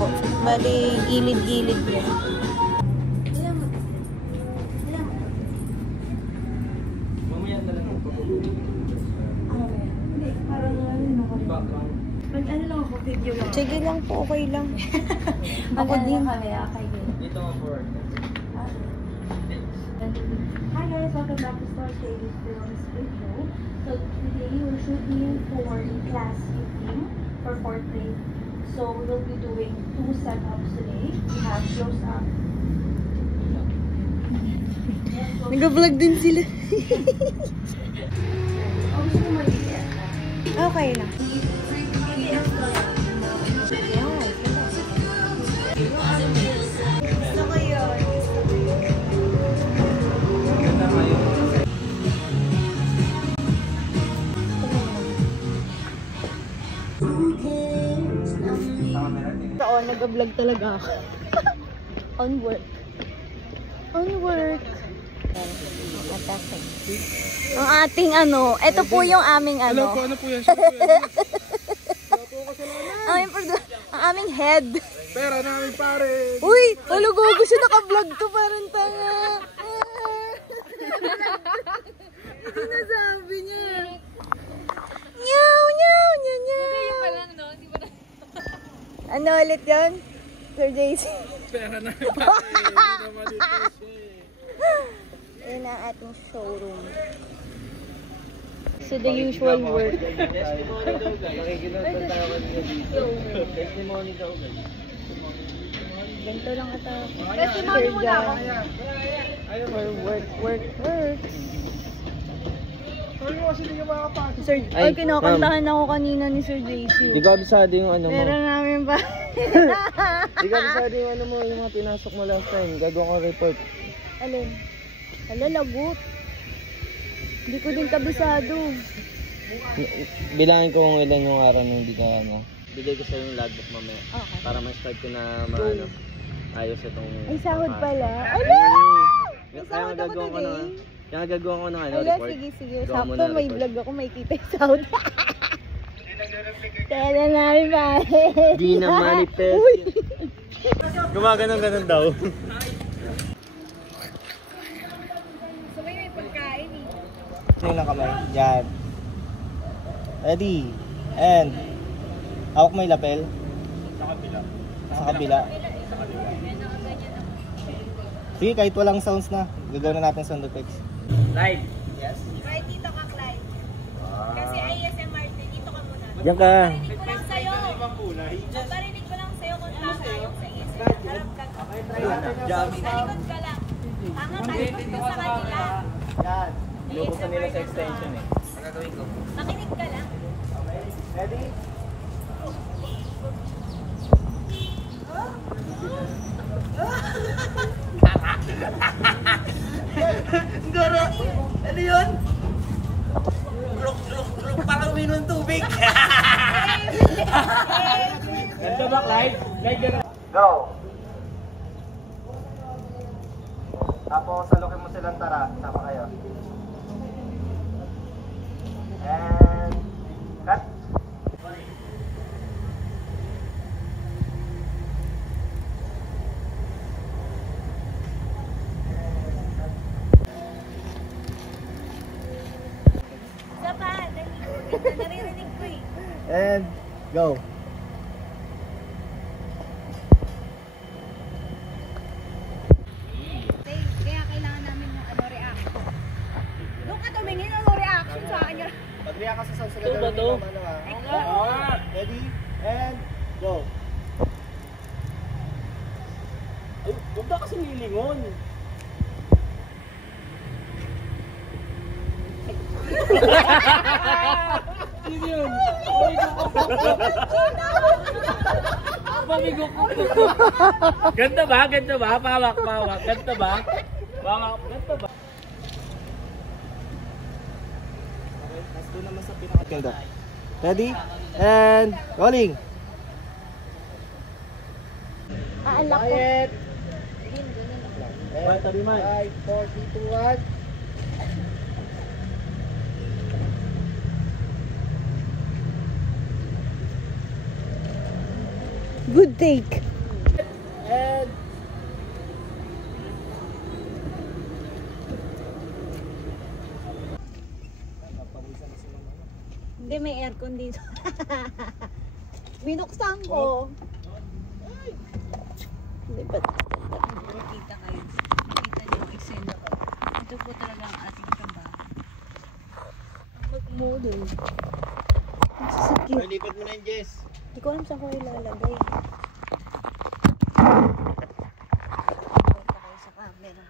po. Bali, gilid-gilid yan. Ano lang ako, video lang. Sige lang po, okay lang. Ako din. Dito nga for Hi guys, welcome back to Star Shady Films video. So today we're shooting for class 15 for portrait. So we will be doing 2 setups today. We have close up. Nag-vlog din sila. Oh, gusto mo mag-iiyak ka? Okay lang. Gusto ko yun. Oo, nag-vlog talaga ako. On work. On work. Ang ating ano, ito po yung aming ano. Ano po yan? Siya po yan. Ang aming head. Pera namin pare. Uy, hulugo, gusto naka-vlog to, parang tanga. Sinasabi niya. Nyaw, nyaw, nyaw, nyaw. Ano ulit yun? Sir JC. Pera namin pare. Hindi naman ito siya. Yun ang ating showroom. So the usual work. Testimony daw. Ganito lang ata. Testimony muna ako. Work. Sorry mo kasi hindi ka makapasok. Sir, ay, kinakantahan ako kanina ni Sir JC. Di ka abisado yung ano mo. Meron namin ba? Di ka abisado yung ano mo, yung mga pinasok mo last time. Gagawa ko report. Alin? Hala, lagot. Hindi ko din kabisado. Bilangin ko kung ilan yung araw na hindi ka ano. Bigay ko sa'yo yung logbook mamaya. Okay. Para ma-start ko na maano. Ayos itong... Ay, sahod pala. Ala! May sahod ako today. Kaya gagawa ko ng ano, Ala, report. sige. Gawa mo Sakto, na may report. vlog ako, may kita yung sahod. Tela namin ba? Di na manifest. Gumaganon daw. Tingnan na kamay. Yan. Ready. And. Hawak mo yung lapel. Sa kabila. Sige, kahit walang sounds na. Gagawin na natin sound effects. Live. Yes. Right dito ka, Clyde. Kasi ASMR, dito ka muna. Diyan ka. Parinig ko lang sa'yo. Parinig ko lang sa'yo kung tama yung sa ASMR. Harap ka. Talikod ka lang. Talikod ka sa kanila. Yan. Lukusan nila sa extension eh. Ang gagawin ko. Makinig ka lang. Okay. Ready? Garo! Ano yun? Luk, parang uminom ng tubig! Ganda ba, Clyde? Clyde, gano'n. Go! Tapos, salukin mo silang tara. Sama kayo. And... cut! Naririnig ko eh. And go. Kaya kailangan namin ng ano, reaction. Doon ka tumingin, ano reaction sa kanya? Pag-react ka sa sound sa gagawin mo ha. Ready? And go. Ay, huwag na kasi nilingon. Sino yun? Pamigo ko. Ganda ba? Pawak. Ganda ba? Ganda ba? Okay, let's do naman sa pinakaganda. Ready? And rolling. Aalak ko. Quiet. And 5, 4, 3, 2, 1. Good take. And Hindi, may aircon dito. Binuksan ko. Hindi ba? Makikita kayo. Makikita niyo yung eksena ko. Ito po talaga ang ating trabaho. Ang mag-model. Ang sasakit. lipat mo na yung Jess. Hindi ko alam saan ko ilalagay. Punta kayo sa camera.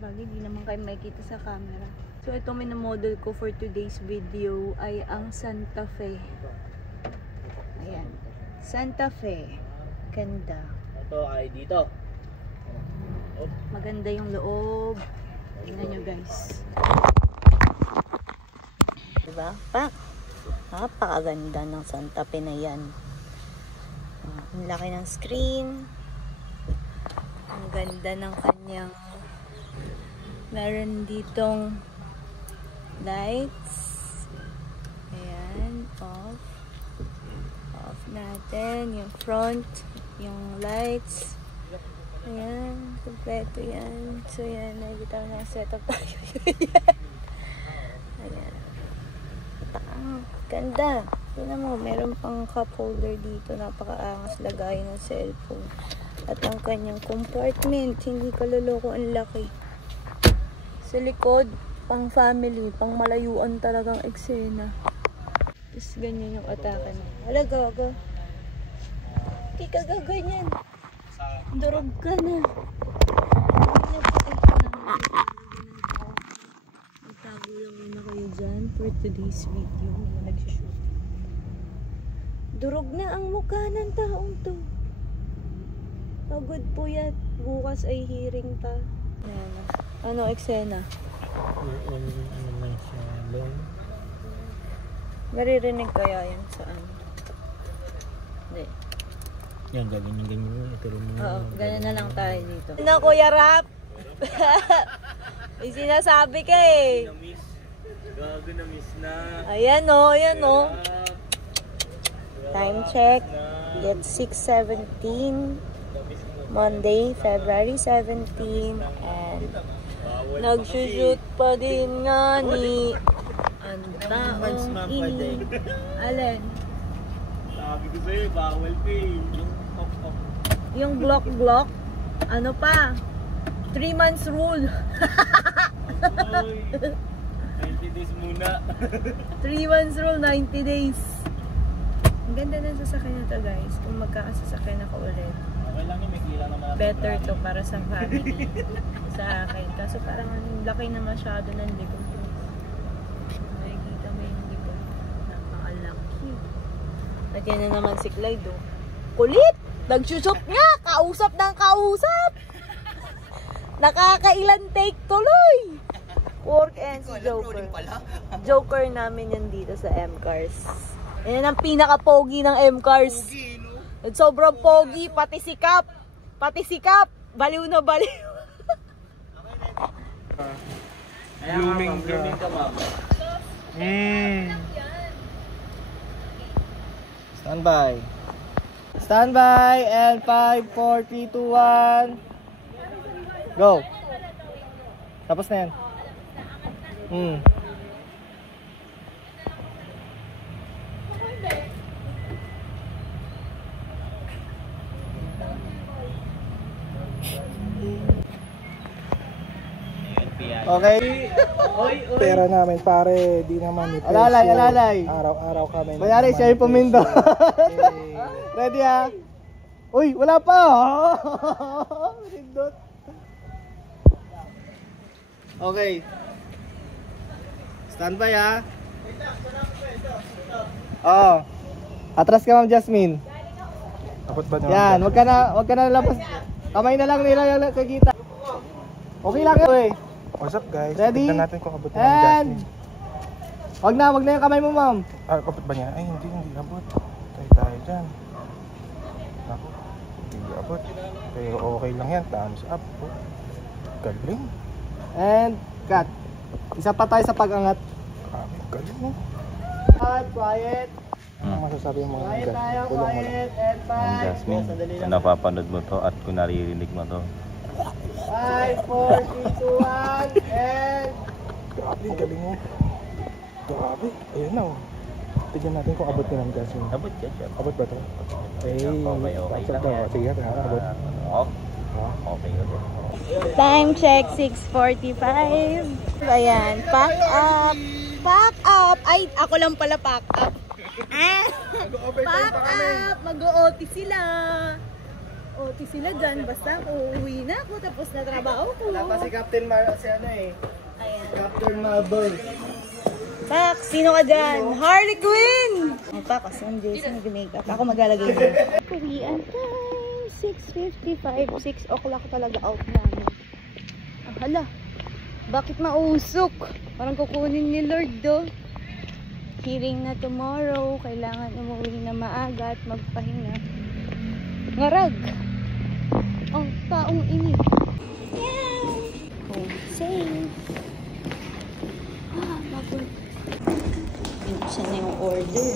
Bagay, di naman kayo makikita sa camera. So, ito minamodel ko for today's video ay ang Santa Fe. Ayan. Santa Fe. Ganda. Ito ay dito. Maganda yung loob. Tingnan nyo guys. Diba? Napakaganda ng Santa Fe na yan. Ang laki ng screen. Ang ganda ng kanyang meron ditong lights. Ayan. Off. Off natin. Yung front. Yung lights. Ayan. Kompleto yan. So yan. Nakikita ko na setup tayo. Ayan. Ganda. Tignan mo. Meron pang cup holder dito. Napakaangas lagay ng cellphone. At ang kanyang compartment. Hindi kaluloko. Ang laki. Sa likod. Pang family. Pang malayuan talagang eksena. Tapos ganyan yung atake na. Hala, gaga. Hindi ka gaganyan. Durog ka na. Magtago lang muna kayo dyan for today's video. Nag-shoot. Durog na ang mukha ng taong to. Pagod po yan. Bukas ay hearing pa. Ayan. Ano, eksena? Naririnig kaya yan saan? Hindi. Yan, ganyan. Ituro mo. Oo, ganyan na lang tayo dito. Ano, Kuya Rap? May sinasabi ka eh. Na-miss. Gago na-miss na. Ayan o, ayan o. Time check. Get 6:17. Monday, February 17. And nagsushoot pa din nga ni ang taong ini. Alin? Sabi ko sa'yo, bawal pa eh. Yung block. Ano pa? 3 months rule. 90 days muna. 3 months rule, 90 days. Ang ganda ng sasakyan na to guys. Kung magkakasasakyan ako ulit. Okay lang yun, may kila naman. Better to para sa family. Sa akin. Kaso parang ang laki na masyado ng likod. Nakikita mo yung likod. Napakalaki. At yan na naman si Clyde oh. Kulit! Nagsusot nga! Kausap ng kausap! Nakakailan take tuloy! Work and si Joker. Joker namin yan dito sa M-Cars. Yan ang pinaka-pogi ng M-Cars. At sobrang pogi, pati sikap. Baliw na baliw. Blooming ka, ma'am. Standby and 5, 4, 3, 2, 1 go. Tapos na yan. Okay. Pera namin pare, di naman ni Alalay. Araw-araw kami. Mayari siya yung pumindo. Ready ha? Uy, wala pa. Rindot. Okay. Standby ha. Oh. Atras ka, Ma'am Jasmine. Abot ba naman? Yan, wag ka na labas. Kamay na lang nila yung kakita. Okay lang yun eh. What's up guys? Ready? Tignan natin kung abot na ng And Jasmine. wag na yung kamay mo, Ma'am. Abot ba niya? Ay hindi abot. Tayo dyan. Ako, hindi abot. Pero okay lang yan, thumbs up. Oh. Galing. And cut. Isa pa tayo sa pag-angat. Grabe, galing oh. Cut, quiet. Ang masasabi mo mga Quiet nanggas? tayo, Kulong mo lang. quiet, and Ang 5. Jasmine, Sandali kung lang. napapanood mo to at kung naririnig mo to. 5, 4, 3, 2, 1, and... Grabe, galing mo. Grabe. Ayun na oh. Tignan natin kung abot ka ng Jasmine. Abot ka siya. Abot ba to? Okay, okay Abot lang daw. yan. Sige, abot. Off. Okay, okay. Time check, 6:45. Ayan, pack up. Pack up. Ay, ako lang pala pack up. Pack up. Mag-OT sila. OT sila dyan. Basta uuwi na ako tapos na trabaho ko. Wala pa si Captain si ano eh. Ayan. Captain Marvel. Pack, sino ka dyan? Harley Quinn! Ang pack, kasi ang Jason nag-makeup. Ako maglalagay din. Uwian time, 6:55. 6 o'clock talaga out namin. Ah, hala, bakit mausok? Parang kukunin ni Lord do. Hearing na tomorrow, kailangan umuwi na maaga at magpahinga. Ngarag! Ang taong ini. Yeah! Home safe. Ah, bakit? Siya na yung order.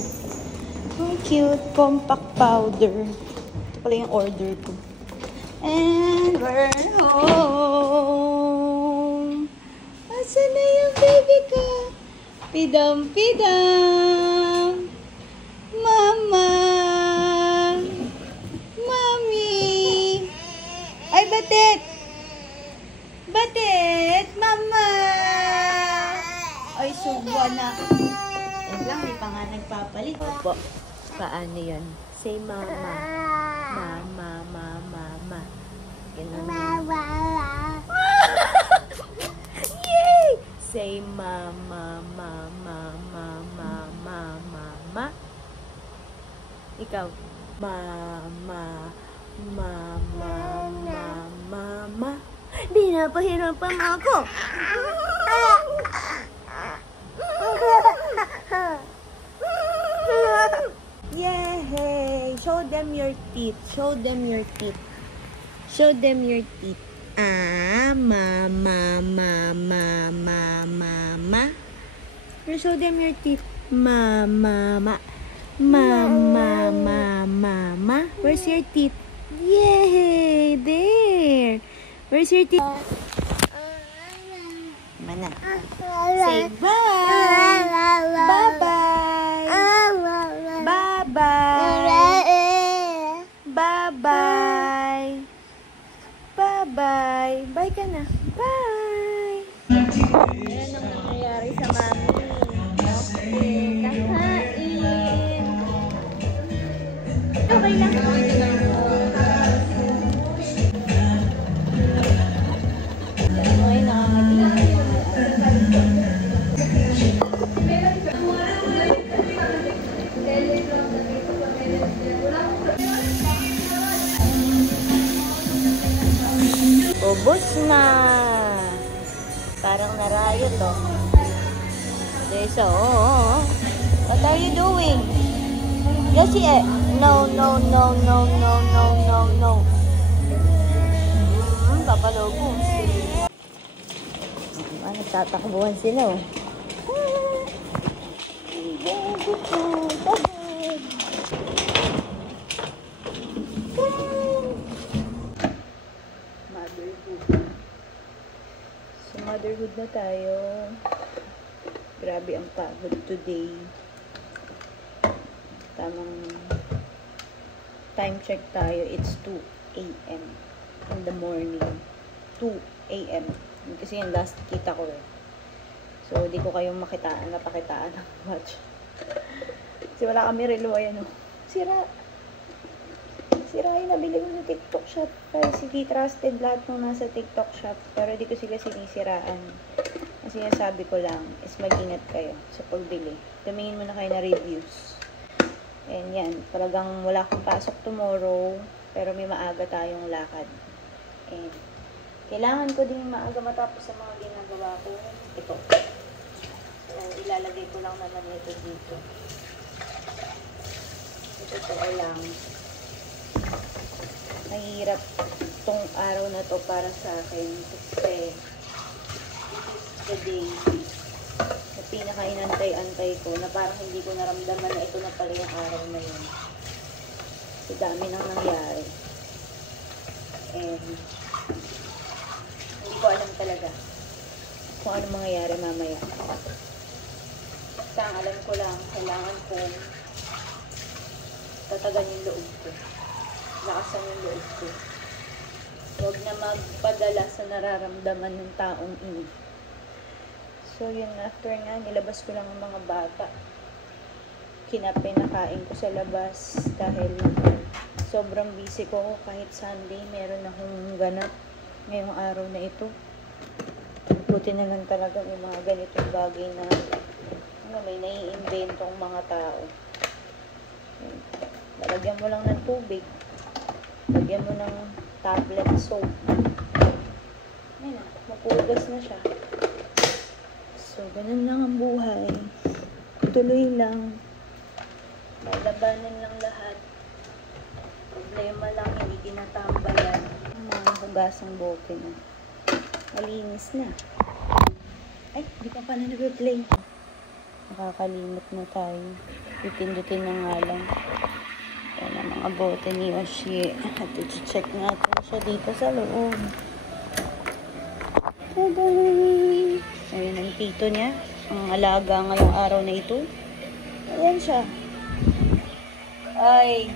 Ang cute, compact powder. Ito pala yung order ko. And we're home. Asan na yung baby ko? Pidam, pidam. Mama. Mommy. Ay, batet. Batet. Mama. Ay, subwa na. Yan lang, di pa nga nagpapalit. Opo. Paano yan? Say mama. Mama, mama, mama. Ganun. Yay! Say mama, mama, mama, mama, mama. Ikaw. Mama, mama, mama, mama. Pinapahirapan ako. Yay! Show them your teeth. Show them your teeth. Show them your teeth. Ah, mama, mama, mama, mama. Show them your teeth. Mama, mama, mama, mama. Where's your teeth? Yay! There. Where's your teeth? Mana? Say bye. Bye-bye. Bye-bye. Bye-bye. Bye-bye. Bye ka na. Bye. Ayan ang nangyayari sa mami. Okay, kakain. Okay lang. Okay, nakakalimutan. Ubus na. Parang narayo to. There's what are you doing? Yoshi, no, no, no, no, no, no, no, no. Papalobo. Nagtatakbuhan sila oh. Motherhood. So motherhood na tayo. Grabe ang pagod today. Tamang time check tayo. It's 2 a.m. in the morning. 2 a.m. Kasi yung last kita ko eh. So, di ko kayong napakitaan ng watch. Kasi wala kami relo, ayan o. Sira yung nabili ko sa TikTok shop. Kasi trusted lahat ng nasa TikTok shop. Pero di ko sila sinisiraan. Kasi sabi ko lang is mag-ingat kayo sa pagbili. Tumingin muna kayo na reviews. And yan, talagang wala akong pasok tomorrow. Pero may maaga tayong lakad. And kailangan ko din maaga matapos sa mga ginagawa ko. Ito. So, ilalagay ko lang naman ito dito. Ito lang. Mahirap tong araw na to para sa akin. Kasi this is the day na pinaka-inantay-antay ko na parang hindi ko naramdaman na ito na pala yung araw na yun. So, dami nang nangyari. And, hindi ko alam talaga kung ano mangyayari mamaya. Basta ang alam ko lang, kailangan kong tatagan yung loob ko. Lakasan yung loob ko. Huwag na magpadala sa nararamdaman ng taong ini. So, yun, after nga, nilabas ko lang ang mga bata. Kinapinakain ko sa labas dahil sobrang busy ko. Kahit Sunday, meron akong ganap ngayong araw na ito. Buti na lang talaga yung mga ganitong bagay na may nai-invento ang mga tao. Yun. Lalagyan mo lang ng tubig. Lagyan mo ng tablet soap. Ayun na, mapugas na siya. So, ganun lang ang buhay. Tuloy lang. Lalabanan lang lahat. Problema lang, hindi tinatambalan. Ang mga hugasang bote na. Malinis na. Ay, di pa pala nag-replay. Nakakalimot na tayo. Pitindutin na nga lang. Ayan ang mga bote ni Yoshi. At i-check natin siya dito sa loob. Taday! Ayan ang tito niya. Ang alaga ngayong araw na ito. Ayan siya. Ay!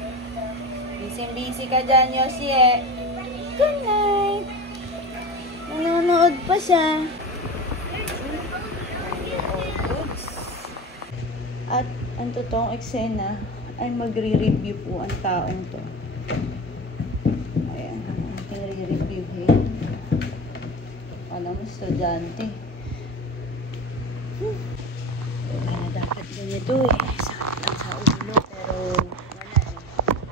Busy ka dyan, Yoshi eh. Good night! Nanonood pa siya. At ang totoong eksena ay magre-review po ang taong to. Ayan, ang ating re-reviewin. Alam mo, estudyante. Wala na dapat ganito eh. Sakit lang sa ulo, pero wala eh.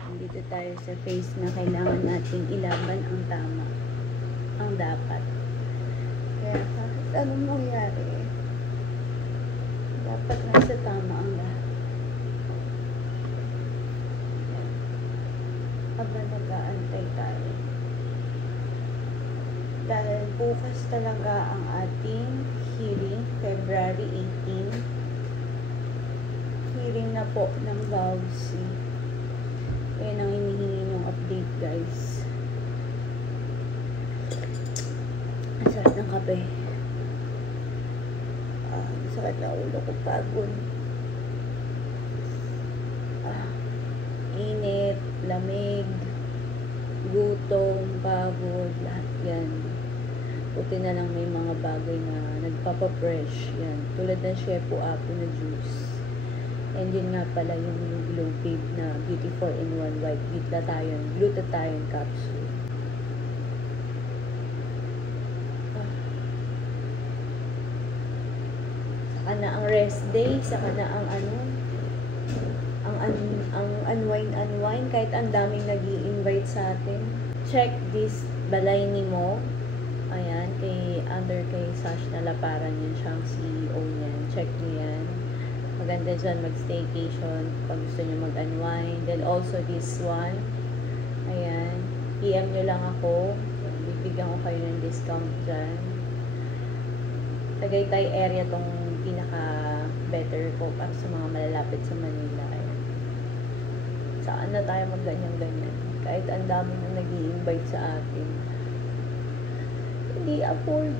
Nandito tayo sa phase na kailangan nating ilaban ang tama. Ang dapat. Kaya kahit anong mangyari, dapat nasa tama ang lahat. Habang nag-aantay tayo. Dahil bukas talaga ang ating hearing, February 18. Hearing na po ng VAUC. Ayan ang hinihingi yung update, guys. Ang sarap ng kape. Sakit na ulo ko, pagod. Init, lamig, gutom, pagod, lahat yan. Puti na lang may mga bagay na nagpapapresh. Yan. Tulad ng Shepo Apo na juice. And yun nga pala yung Glow Babe na Beauty 4-in-1 White Glutathione Capsule. Saka na ang rest day, saka na ang unwind, kahit ang daming nag-i-invite sa atin. Check this balay ni Mo. Ayan, kay Sash na Laparan yun, siyang CEO niyan. Check niyo yan. Maganda dyan mag-staycation pag gusto niyo mag-unwind. Then also this one. Ayan, PM nyo lang ako. Bibigyan ko kayo ng discount dyan. Tagaytay area tong pinaka-better ko para sa mga malalapit sa Manila. Ayan. Saan na tayo mag-ganyan-ganyan? Kahit ang dami na nag-i-invite sa atin. Hindi afford.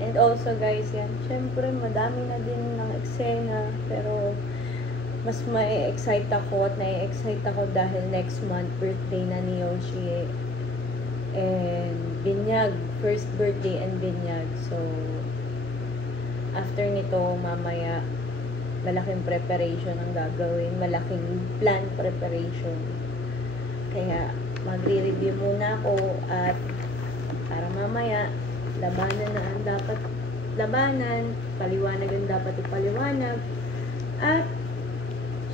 And also guys, yan, syempre madami na din ng eksena, pero mas mai-excite ako at nai-excite ako dahil next month birthday na ni Yoshi and binyag, first birthday and binyag. So after nito, mamaya malaking preparation ang gagawin, malaking plan preparation. Kaya magre-review muna ako at para mamaya labanan na ang dapat labanan, paliwanag ang dapat ipaliwanag, at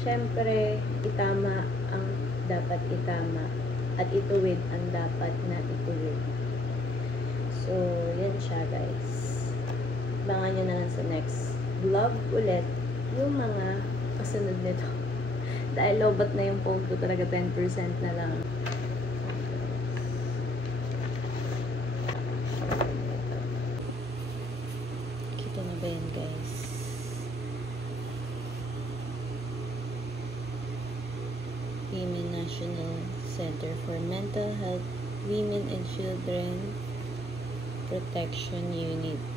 syempre itama ang dapat itama at ituwid ang dapat na ituwid. So yan siya guys. Abangan nyo na lang sa next vlog ulit yung mga kasunod nito. Dahil lobat na yung phone ko talaga, 10% na lang. Kita na ba yan guys? National Center for Mental Health Women and Children Protection Unit.